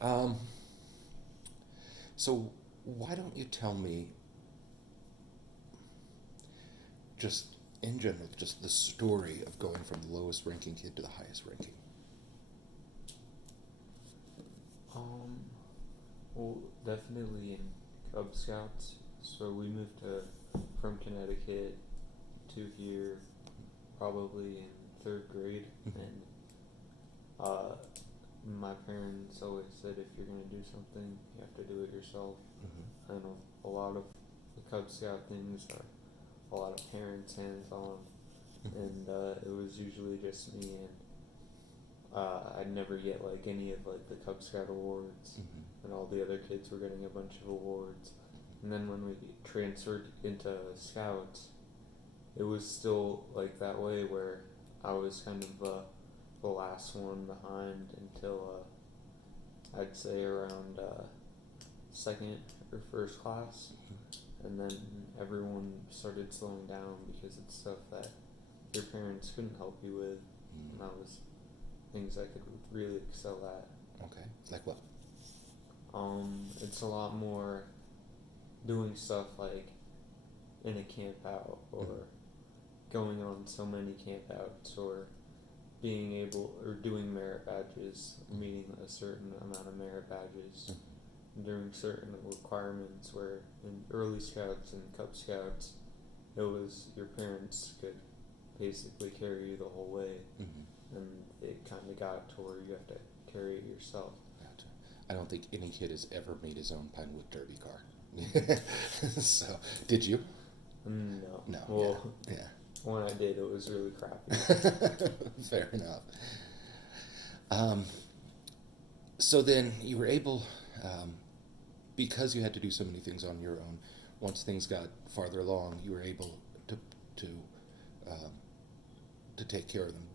Um, so why don't you tell me just in general, just the story of going from the lowest ranking kid to the highest ranking? Um, well, definitely in Cub Scouts. So we moved from Connecticut to here probably in third grade, Mhm. and uh, my parents always said if you're gonna do something, you have to do it yourself. Mhm. And a lot of the Cub Scout things are a lot of parents hands on, Mhm. and it was usually just me, and I'd never get like any of like the Cub Scout awards, Mhm. and all the other kids were getting a bunch of awards. And then when we transferred into Scouts, it was still like that way where I was kind of the last one behind until I'd say around second or first class, and then everyone started slowing down because it's stuff that your parents couldn't help you with, and Mhm. that was things I could really excel at. Okay. Like what? It's a lot more doing stuff like in a camp out or Mhm. going on so many camp outs or being able or doing merit badges, meeting a certain amount of merit badges, Mhm. doing certain requirements where in early scouts and Cub Scouts it was your parents could basically carry you the whole way, Mhm. and it kind of got to where you have to carry it yourself. Gotcha. I don't think any kid has ever made his own Pinewood Derby Mm-hmm. car. So, did you? No. No. Well, Yeah. when I did, it was really crappy. Yeah. Fair enough. Um, so then you were able, um, because you had to do so many things on your own. Once things got farther along, you were able to to um, to take care of them.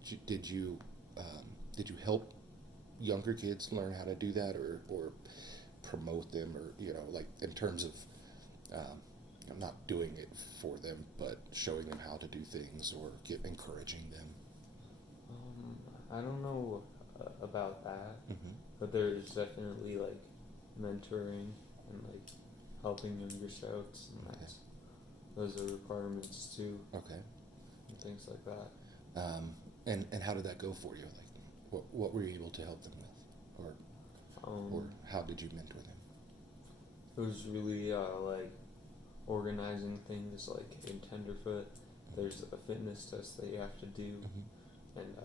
Um, did you help younger kids learn how to do that, or promote them, or like in terms of um, not doing it for them, but showing them how to do things or encouraging them? I don't know about that, Mm-hmm. but there's definitely like mentoring and like helping younger scouts, and Okay. those are requirements too, Okay. and things like that. And how did that go for you? Like, what were you able to help them with, or Um, how did you mentor them? it was really like organizing things like in tenderfoot. There's a fitness test that you have to do, Mm-hmm. and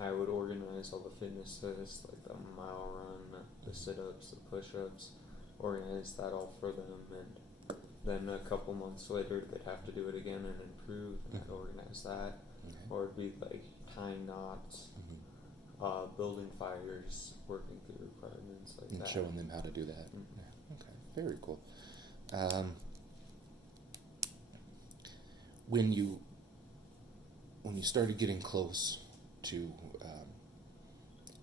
I would organize all the fitness tests, like the mile run, the sit ups, the push ups, organize that all for them, and then a couple months later they'd have to do it again and improve, and I'd Mm-hmm. organize that. Okay. Or it'd be like tying knots, Mm-hmm. building fires, working through requirements like And that. showing them how to do that. Mm-hmm. Yeah. Okay. Very cool. Um, when you when you started getting close to um,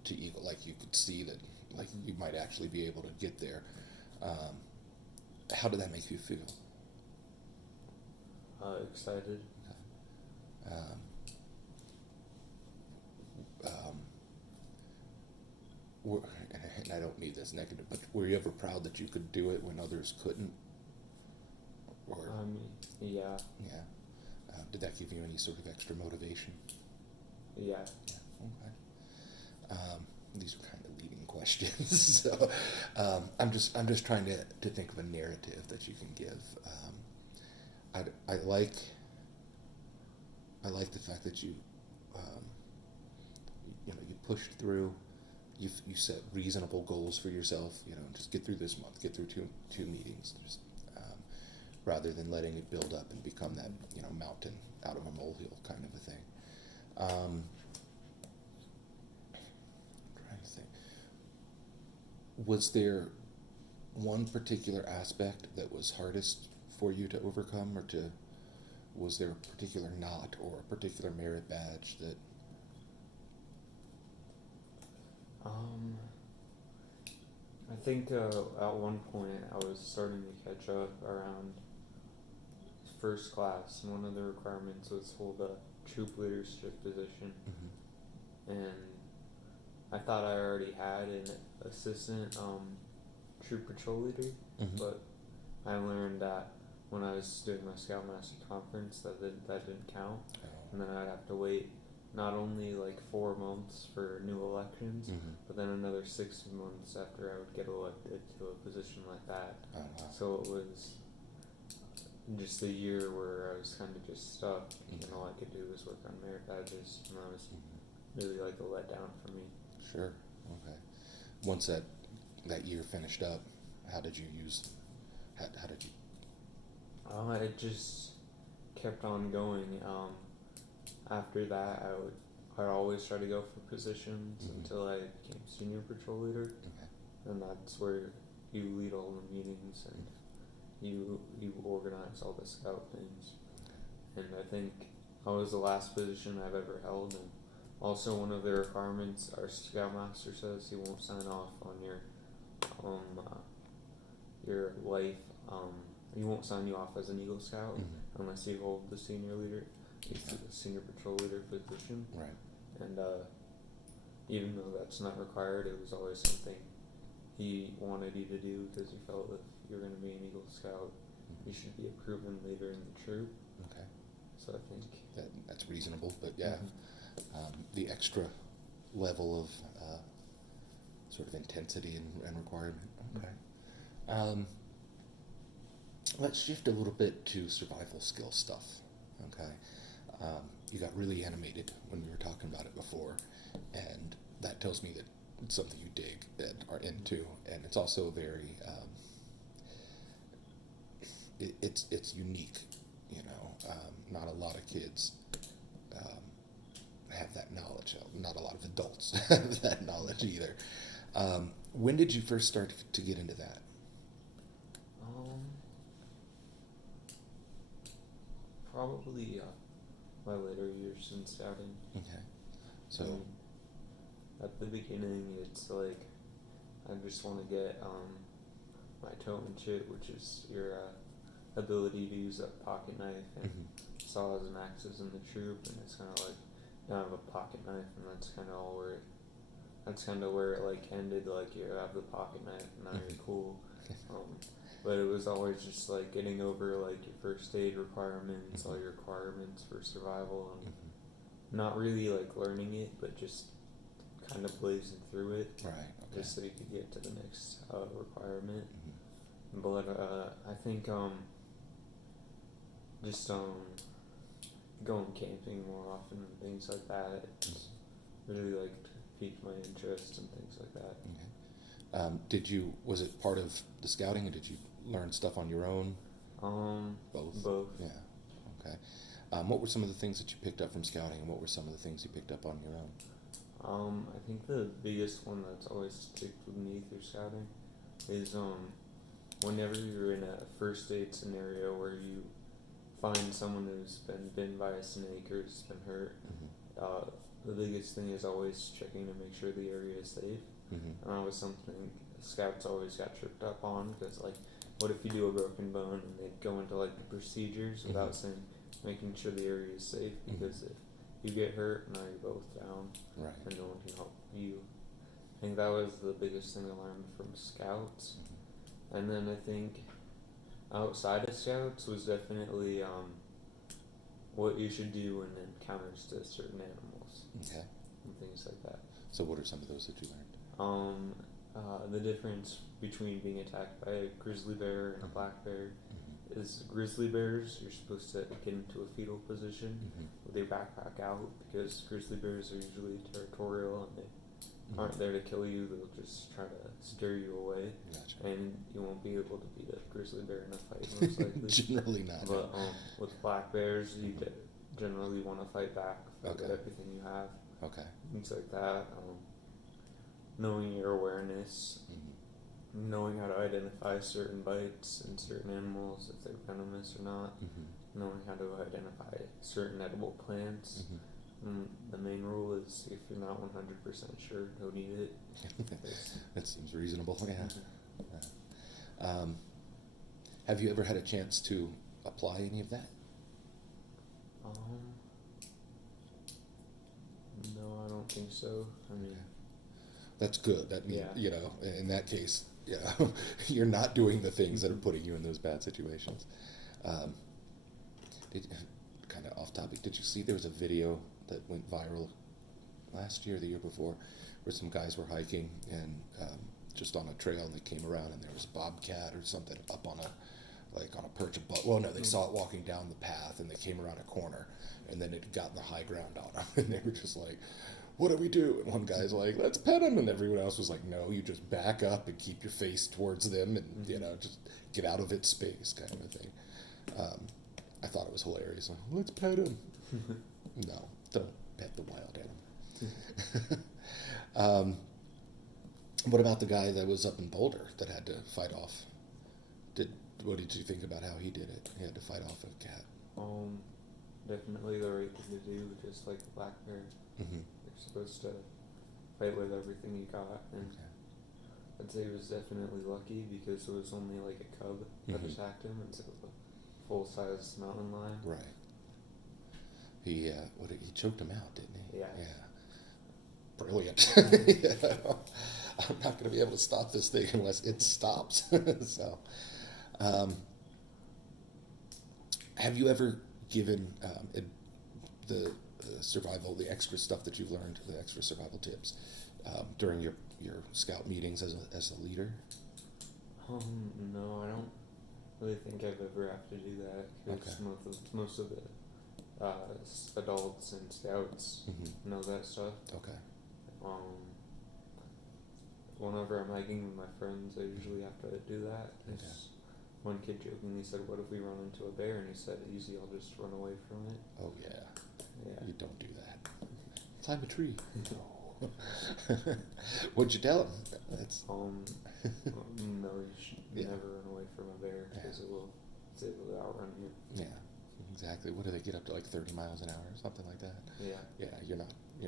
to Eagle, like you could see that, like Mm-hmm. you might actually be able to get there. Um, how did that make you feel? Excited. Um, um, were, and I don't mean this negative, but were you ever proud that you could do it when others couldn't? Or Yeah, yeah, did that give you any sort of extra motivation? yeah. Yeah. Okay. These are kind of leading questions, so I'm just trying to think of a narrative that you can give. I like the fact that um, you pushed through. You set reasonable goals for yourself. Just get through this month, get through two meetings, just rather than letting it build up and become that mountain out of a molehill kind of a thing. Um, trying to think, was there one particular aspect that was hardest for you to overcome, or to was there a particular knot or a particular merit badge that? Um, I think at one point I was starting to catch up around first class, and one of the requirements was hold a troop leadership position, Mm-hmm. and I thought I already had an assistant troop patrol leader, Mm-hmm. but I learned that when I was doing my Scoutmaster conference that didn't count, and then I'd have to wait not only like 4 months for new elections, Mm-hmm. but then another 6 months after I would get elected to a position like that. Oh, wow. So it was just a year where I was kind of just stuck, and all I could do was work on merit badges, and that was really like a letdown for me. Sure. Okay. Once that year finished up, how did you use? How did you? I just kept on going. After that, I'd always try to go for positions until I became senior patrol leader, and that's where you lead all the meetings and you organize all the scout things. And I think I was the last position I've ever held, and also one of the requirements our scoutmaster says he won't sign off on your life. He won't sign you off as an Eagle Scout unless you hold the senior leader, the senior patrol leader position. Right. And even though that's not required, it was always something he wanted you to do because he felt if you're going to be an Eagle Scout, you should be a proven leader in the troop. Okay. So I think that's reasonable, but yeah, the extra level of sort of intensity and requirement. Okay. Let's shift a little bit to survival skill stuff. Okay. You got really animated when we were talking about it before, and that tells me that it's something you dig and are into, and it's also very it's unique. You know, not a lot of kids have that knowledge. Not a lot of adults have that knowledge either. When did you first start to get into that? Probably my later years in scouting. Okay. So at the beginning, it's like I just want to get my toe and shit, which is your ability to use a pocket knife and saws and axes in the troop, and it's kind of like you have a pocket knife, and that's kind of all where it like ended. Like you have the pocket knife, and now you're cool. But it was always just like getting over like your first aid requirements, all your requirements for survival, and not really like learning it, but just kind of blazing through it, right, okay. Just so you could get to the next requirement. But I think just going camping more often and things like that, it's really like piqued my interest and things like that. Okay. Was it part of the scouting, or did you learn stuff on your own? Both. Yeah. Okay. What were some of the things that you picked up from scouting, and what were some of the things you picked up on your own? I think the biggest one that's always stuck with me through scouting is whenever you're in a first aid scenario where you find someone who's been bitten by a snake or has been hurt, the biggest thing is always checking to make sure the area is safe. And that was something scouts always got tripped up on, because like, what if you do a broken bone, and they'd go into like the procedures without saying, making sure the area is safe, because if you get hurt, now you're both down, right, and no one can help you. I think that was the biggest thing I learned from scouts. And then I think outside of scouts was definitely what you should do in encounters to certain animals. Okay. And things like that. So what are some of those that you learned? The difference between being attacked by a grizzly bear and a black bear is grizzly bears, you're supposed to get into a fetal position with your backpack out, because grizzly bears are usually territorial and they aren't there to kill you, they'll just try to scare you away. Gotcha. And you won't be able to beat a grizzly bear in a fight, most likely. Generally not. But with black bears, you generally want to fight back, fight with everything you have. Okay. Things like that. Knowing your awareness, knowing how to identify certain bites in certain animals, if they're venomous or not, knowing how to identify certain edible plants. The main rule is if you're not 100% sure, don't eat it. That seems reasonable, yeah. Have you ever had a chance to apply any of that? No, I don't think so. I mean, That's good. That means, Yeah. in that case, you're not doing the things that are putting you in those bad situations. Um, Kind of off topic, did you see there was a video that went viral last year, the year before, where some guys were hiking and just on a trail, and they came around and there was a bobcat or something up on a perch above. Well, no, they saw it walking down the path, and they came around a corner, and then it got in the high ground on them, and they were just like, "What do we do?" And one guy's like, "Let's pet him," and everyone else was like, "No, you just back up and keep your face towards them, and just get out of its space," kind of a thing. I thought it was hilarious. Like, let's pet him. No, don't pet the wild animal. What about the guy that was up in Boulder that had to fight off? What did you think about how he did it? He had to fight off a cat. Definitely the right thing to do, just like the black bear. Mm-hmm. You're supposed to fight with everything you got, and I'd say he was definitely lucky because it was only like a cub that attacked him instead of a full-size mountain lion. Right. He choked him out, didn't he? Yeah. Brilliant. I'm not going to be able to stop this thing unless it stops. So, have you ever given the the extra stuff that you've learned, the extra survival tips, during your scout meetings as a leader? No, I don't really think I've ever have to do that because most of the adults and scouts know that stuff. Okay. Whenever I'm hiking with my friends, I usually have to do that. Okay. One kid jokingly said, "What if we run into a bear?" And he said, "Easy, I'll just run away from it." Oh yeah. Yeah. You don't do that. Climb a tree. No. What'd you tell him? That's No, you should never run away from a bear because it's able to outrun you. Yeah, exactly. What do they get up to, like 30 miles an hour or something like that? Yeah. Yeah, you're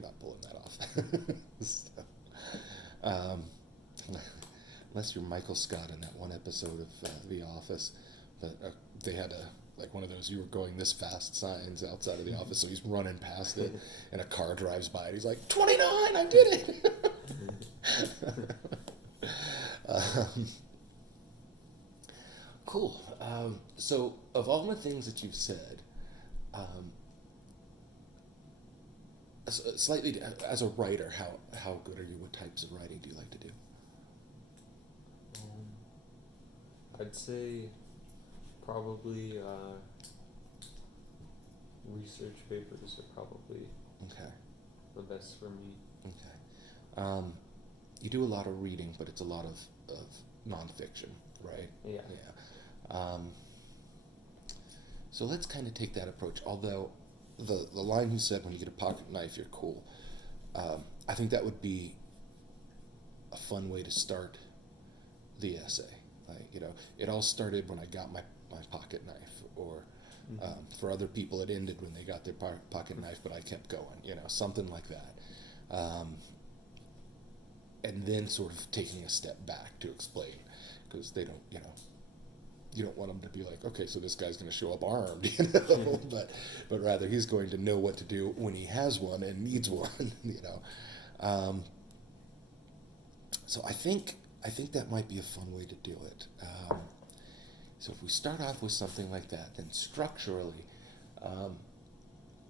not pulling that off. So, unless you're Michael Scott in that one episode of The Office, but they had one of those "you were going this fast" signs outside of the office, so he's running past it, and a car drives by, and he's like, 29, I did it! Cool. So, of all the things that you've said, slightly as a writer, how good are you? What types of writing do you like to do? I'd say probably research papers are probably the best for me. Okay. You do a lot of reading, but it's a lot of nonfiction, right? Yeah. Yeah. So let's kind of take that approach. Although the line you said, "When you get a pocket knife, you're cool," I think that would be a fun way to start the essay. It all started when I got my pocket knife, or for other people it ended when they got their pocket knife, but I kept going, something like that. And then sort of taking a step back to explain, because they don't, you don't want them to be like, okay, so this guy's going to show up armed, but rather he's going to know what to do when he has one and needs one, So I think that might be a fun way to do it. So if we start off with something like that, then structurally,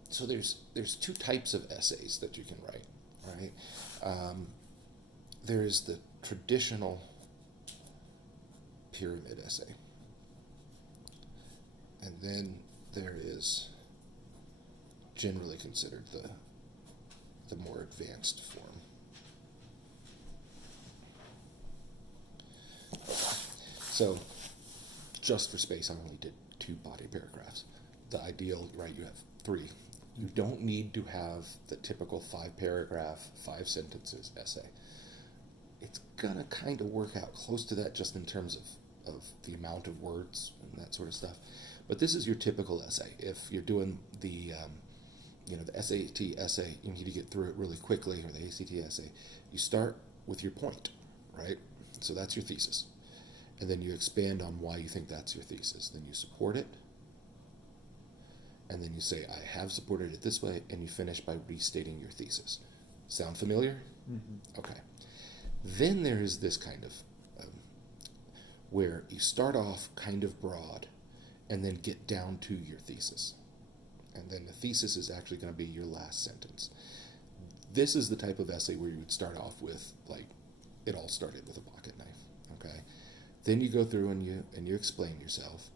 so there's two types of essays that you can write, right? There is the traditional pyramid essay, and then there is generally considered the more advanced form. So, just for space, I only did 2 body paragraphs. The ideal, right, you have 3. You don't need to have the typical 5-paragraph, 5 sentences essay. It's gonna kind of work out close to that just in terms of the amount of words and that sort of stuff. But this is your typical essay. If you're doing the SAT essay, you need to get through it really quickly, or the ACT essay, you start with your point, right? So that's your thesis. And then you expand on why you think that's your thesis. Then you support it. And then you say, I have supported it this way, and you finish by restating your thesis. Sound familiar? Mm-hmm. Okay. Then there is this kind of where you start off kind of broad and then get down to your thesis. And then the thesis is actually going to be your last sentence. This is the type of essay where you would start off with, like, it all started with a pocket knife, okay? Then you go through and you explain yourself,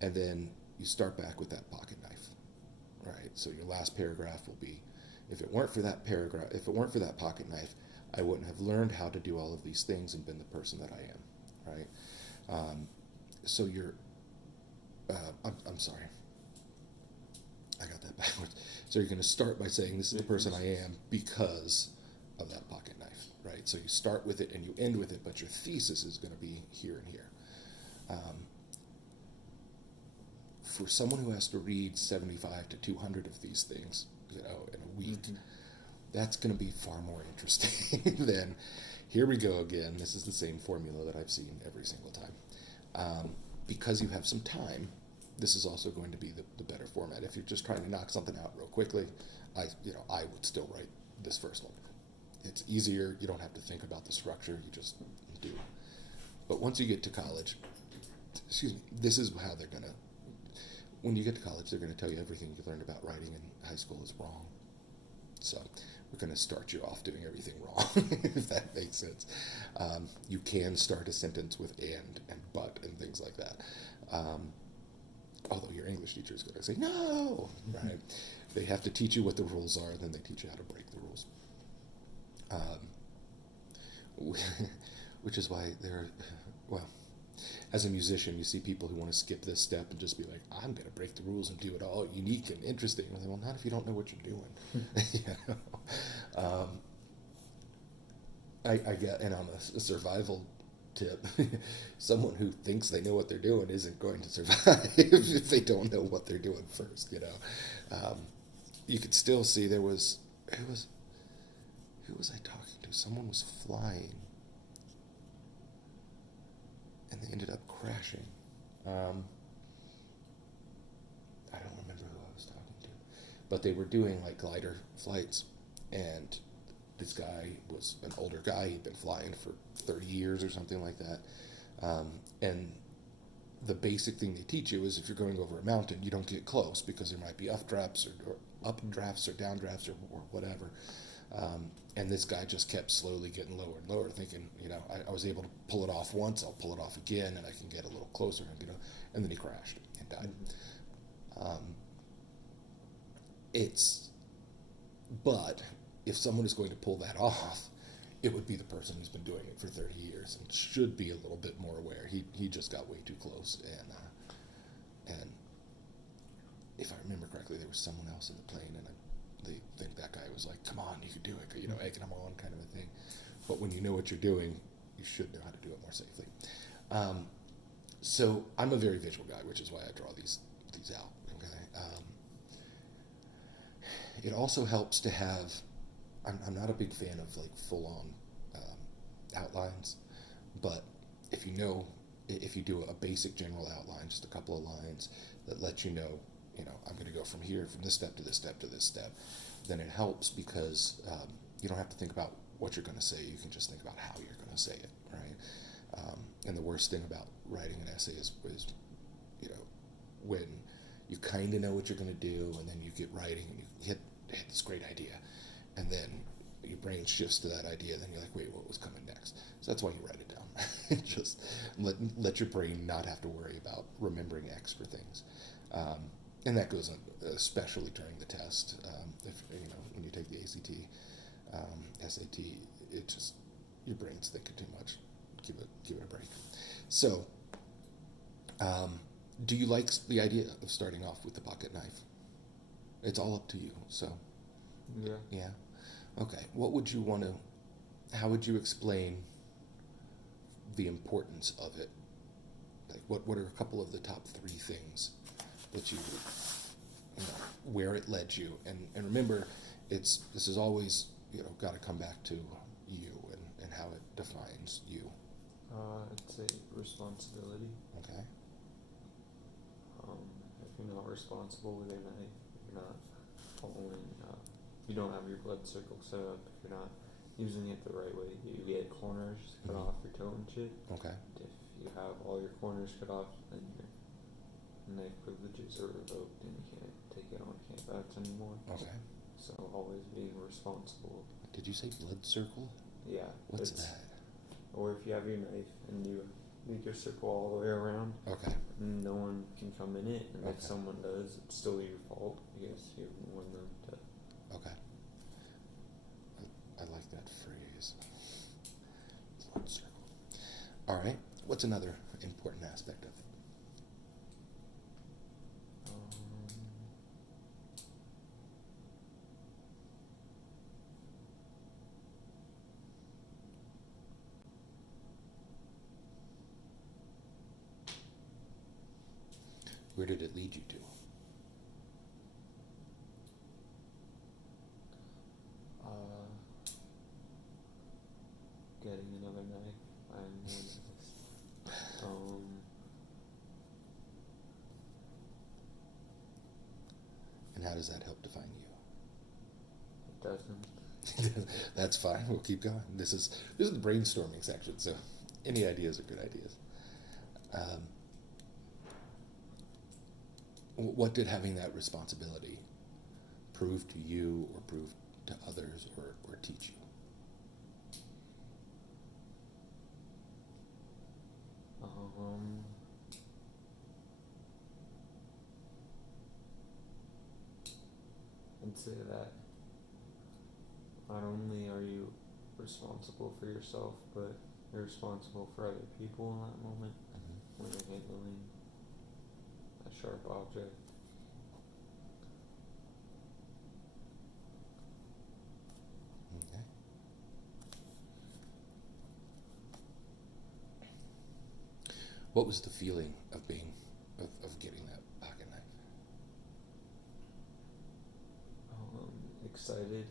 and then you start back with that pocket knife, right? So your last paragraph will be, if it weren't for that pocket knife, I wouldn't have learned how to do all of these things and been the person that I am, right? So you're, I'm sorry, I got that backwards. So you're going to start by saying, this is the person I am because of that pocket knife, right? So you start with it and you end with it, but your thesis is going to be here and here. For someone who has to read 75 to 200 of these things, in a week, that's going to be far more interesting than, here we go again, this is the same formula that I've seen every single time. Because you have some time, this is also going to be the better format. If you're just trying to knock something out real quickly, I would still write this first one. It's easier. You don't have to think about the structure. You just do. But once you get to college, this is how they're going to, when you get to college, they're going to tell you everything you learned about writing in high school is wrong. So we're going to start you off doing everything wrong, if that makes sense. You can start a sentence with and but and things like that. Although your English teacher is going to say, no, right? They have to teach you what the rules are, and then they teach you how to break the rules. Which is why as a musician, you see people who want to skip this step and just be like, I'm going to break the rules and do it all unique and interesting. And well, not if you don't know what you're doing. I get, and on a survival tip, someone who thinks they know what they're doing isn't going to survive if they don't know what they're doing first, you could still see who was I talking to? Someone was flying and they ended up crashing. I don't remember who I was talking to, but they were doing like glider flights, and this guy was an older guy. He'd been flying for 30 years or something like that. And the basic thing they teach you is if you're going over a mountain, you don't get close because there might be updrafts or updrafts or downdrafts or whatever. And this guy just kept slowly getting lower and lower, thinking, I was able to pull it off once, I'll pull it off again, and I can get a little closer, and then he crashed and died. But if someone is going to pull that off, it would be the person who's been doing it for 30 years and should be a little bit more aware. He just got way too close, and if I remember correctly, there was someone else in the plane, and they think that guy was like, come on, you can do it, egging him on kind of a thing. But when you know what you're doing, you should know how to do it more safely. So I'm a very visual guy, which is why I draw these out. Okay. It also helps to have, I'm not a big fan of like full-on outlines, but if you do a basic general outline, just a couple of lines that let you know, I'm going to go from here, from this step to this step to this step, then it helps because you don't have to think about what you're going to say. You can just think about how you're going to say it, right? And the worst thing about writing an essay is when you kind of know what you're going to do, and then you get writing and you hit this great idea, and then your brain shifts to that idea, then you're like, wait, what was coming next? So that's why you write it down. Just let your brain not have to worry about remembering extra things. And that goes on especially during the test. If when you take the ACT, SAT, it just, your brain's thinking too much. Give it a break. So, do you like the idea of starting off with the pocket knife? It's all up to you. So, yeah. Okay. How would you explain the importance of it? Like, what are a couple of the top 3 things that you where it led you? And remember, this is always, got to come back to you and how it defines you. I'd say responsibility. Okay. If you're not responsible with a knife, you're not following, you don't have your blood circle set up, if you're not using it the right way, you get cornered, corners cut Mhm. off your toe and shit. Okay. If you have all your corners cut off, then your knife privileges are revoked and you can't take it on campouts anymore. Okay. So always being responsible. Did you say blood circle? Yeah. What's that? Or if you have your knife and you make your circle all the way around, Okay. no one can come in it, and Okay. if someone does, it's still your fault because you warned them to. Okay. I like that phrase. Blood circle. All right. What's another important aspect of it? Where did it lead you to? Getting another knife. I'm And how does that help define it doesn't. you? That's fine. We'll keep going. This is the brainstorming section, so any ideas are good ideas. What did having that responsibility prove to you, or prove to others, or teach you? I'd say that not only are you responsible for yourself, but you're responsible for other people in that moment when you're handling a sharp object. Okay. What was the feeling of getting that pocket knife? Excited